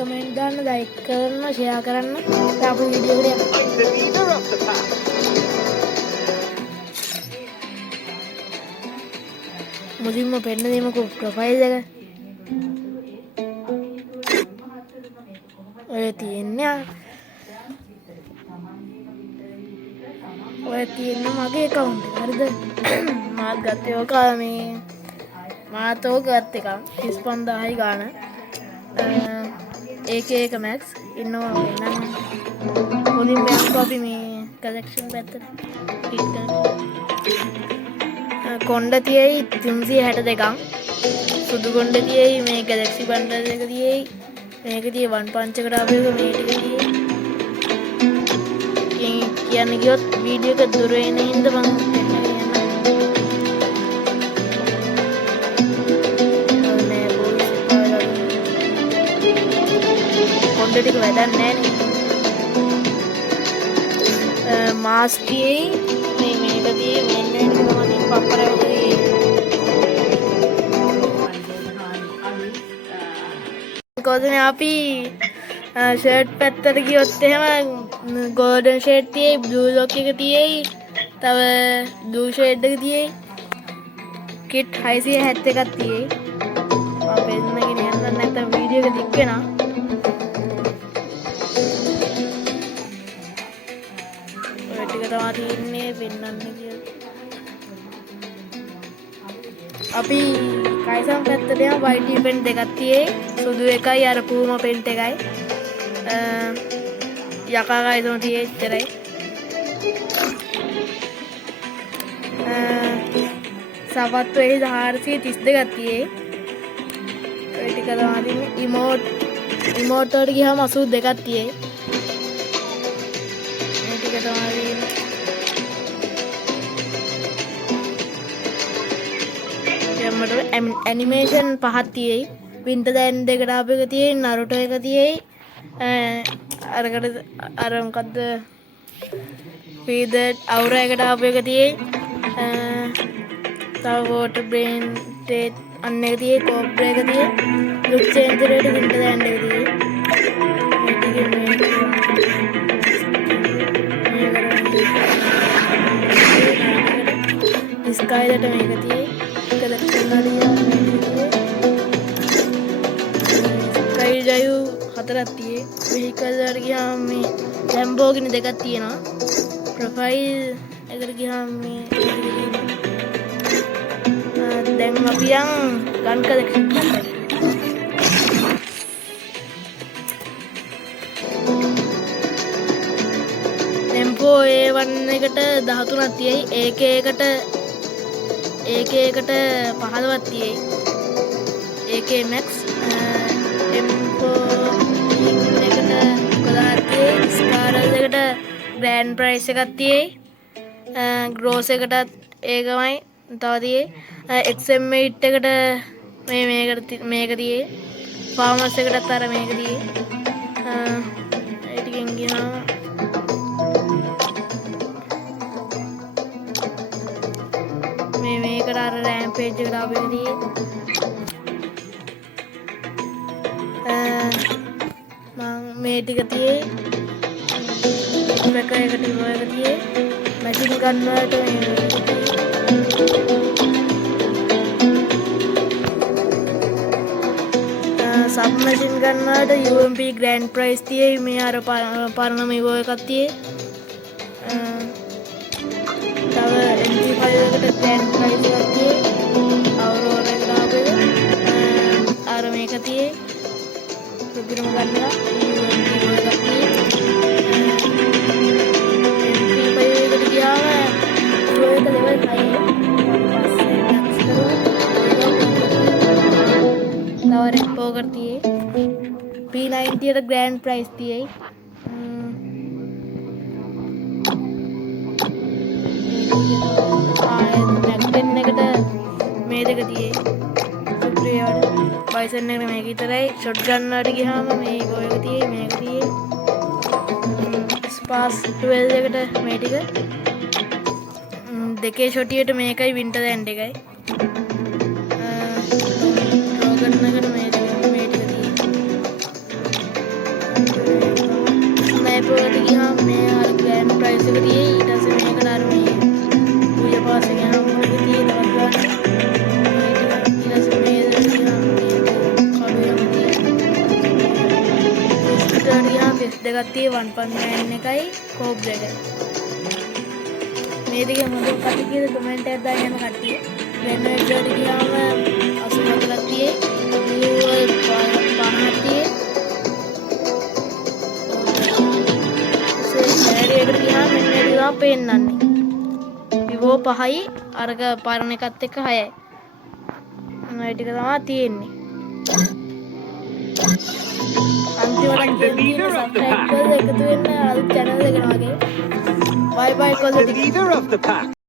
Comment දාන්න, like කරන්න, share කරන්න. දැන් අපි වීඩියෝ එකට යමු. මුලින්ම පෙන්න දෙමුකෝ ප්‍රොෆයිල් එක. ඔය තියෙන්නේ මගේ account එක. හරිද? මාත් ගත්තේ ඔක මේ මාත් ඕක ගත්ත එක 35000යි ගාන. AK max ඉන්නවා වෙනනම්. මුලින්ම යමුකෝ අපි මේ collection පැත්තට. ටික් කරලා. කොණ්ඩ තියෙයි 362ක්. සුදු කොණ්ඩ තියෙයි මේ Galaxy bundle එක තියෙයි. මේක තියෙයි 1 punch එකට ආපු එක මේ ටික තියෙයි. කියන්නේ ගියොත් වීඩියෝ එක දුර වෙන හින්දා මම පෙන්නගෙන යනවා. මේ බෝයිස් පාවලා කොණ්ඩ ටික වැඩක් නැහැ නේ. මාස් තියෙයි මේක තියෙයි මෙන්න මේක තමයි පප්පරව තියෙයි. කොහොමද අපි ෂර්ට් පැත්තට ගියොත් එහෙම ගෝල්ඩන් ෂේඩ් තියෙයි, බ්ලූ ලොක් එක තියෙයි, තව බ්ලූ ෂේඩ් එක තියෙයි, කිට් 671ක් තියෙයි. මම පෙන්නගෙන යන්න නැත්නම් වීඩියෝ එක දික් වෙනවා. ඔය ටික තමයි තියෙන්නේ පෙන්නන්න කියලා. අපි කයිසම් පැත්තට යමු. වයිට් පෙන් දෙකක් තියෙයි. සුදු එකයි අර පූම පෙන්ට් එකයි. යකා කයිසම් තියෙයි එච්චරයි. සවත්තු 432ක් තියෙයි. ඔය ටික තමයි තියෙන්නේ. ඉමෝට් වලට ගියාම 82ක් තියෙයි. මේ ටික තමයි තියෙන්නේ. ඇනිමේෂන් 5ක් තියෙයි. වින්ටර් දෑන් දෙකට ආපු එක තියෙයි. නරුටෝ එක තියෙයි. අර මොකද්ද ෆීදර් අවුරා එකට ආපු එක තියෙයි. තව වෝටර් බ්‍රේන් ටේට් අන්න එක තියෙයි. කෝබ්‍රා එක තියෙයි. ලුක් චේන්ජර් එකට වින්ටර් දෑන් එක තියෙයි. මේ ටිකේ ස්කයිලට මේක තියෙයි. ස්කයි ඩ්‍රයිව් 4ක් තියෙයි. වෙහිකල් වලට ගියාම මේ ලැම්බෝගිනි දෙකක් තියෙනවා. ප්‍රොෆයිල් එකට ගියාම මේ දැන් අපි යන් ගන් කලෙක්ෂන් කරන්න. ටෙම්පෝ A1 එකට 13ක් තියෙයි. AK එකට 15ක් තියෙයි. AK max ටෙම්පෝ එකට 11ක් තියෙයි. ස්කාරල් එකට ග්‍රෑන්ඩ් ප්‍රයිස් එකක් තියෙයි. ග්‍රෝස් එකටත් ඒකමයි තව තියෙයි. XM8 එකට මේක තියෙයි. ෆාමර්ස් එකටත් අර මේක තියෙයි. ඒ ටිකෙන් ගියාම මේකට අර රෑම්පේජ් එකට ආපු එක තියෙයි. මම මේ ටික තියෙයි. එක එකට ඉවර එක තියෙයි. මැෂින් ගන් වලට මේ සබ් මැෂින් ගන් වලට UMP ග්‍රෑන්ඩ් ප්‍රයිස් තියෙයි. මේ අර පරණම ඉවෝ එකක් තියෙයි. තව MP5 එකට ග්‍රෑන්ඩ් ප්‍රයිස් එකක් තියෙයි. අවරෝරා එකට ආපු එක. අර මේක තියෙයි. රුපිරම ගන්නවා. UMP එකක් තියෙයි. MP5 එකට ගියාම ප්‍රෝ එක ලෙවල් 5. තව රෙප්පෝ එකට තියෙයි. P90 එකට ග්‍රෑන්ඩ් ප්‍රයිස් තියෙයි. නැක්ටෙන් එකට මේ දෙක තියෙයි. සුප්‍රියාවට බයිසන් එකට මේක විතරයි. ෂොට් ගන් වලට ගියාම මේ ඉවෝ එක තියෙයි. මේක තියෙයි. ස්පාස් 12 එකට මේ ටික. දෙකේ ෂොටියට මේකයි වින්ටර් දෑන් එකයි. රෝගන් එකට මේ ටික තියෙයි. ස්නයිපර් වලට ගියාම මේ අර ග්‍රෑන්ඩ් ප්‍රයිස් එක තියෙයි. ඊට පස්සේ මේකට අර මේ පූජ පාස් එක යනවා මොකද තියෙයි තවත් ගන්න. ඊට පස්සේ මේ ගියාම මේ කඩු යම තියෙයි. ස්කූටර් ගියාම පෙස් දෙකක් තියෙයි 1.9 එකයි කෝබ් එකයි. මේ දෙකේ මොකද කටි කියලා කමෙන්ට් එකක් දාන්න යන කට්ටිය. වෙන එකට ගියාම 84ක් තියෙයි. Blue 50ක් තියෙයි. ඒකට ගියාම මෙන්න මේවා පේන්නන්නේ. Vivo 5යි අරක පරණ එකත් එක්ක 6යි. මේ ටික තමයි තියෙන්නේ. අන්තිමට තියෙන්නේ සබ්ස්ක්‍රයිබ් කරලා එකතු වෙන්න අලුත් channel එකකට වගේ. Bye bye කොල්ලෝ.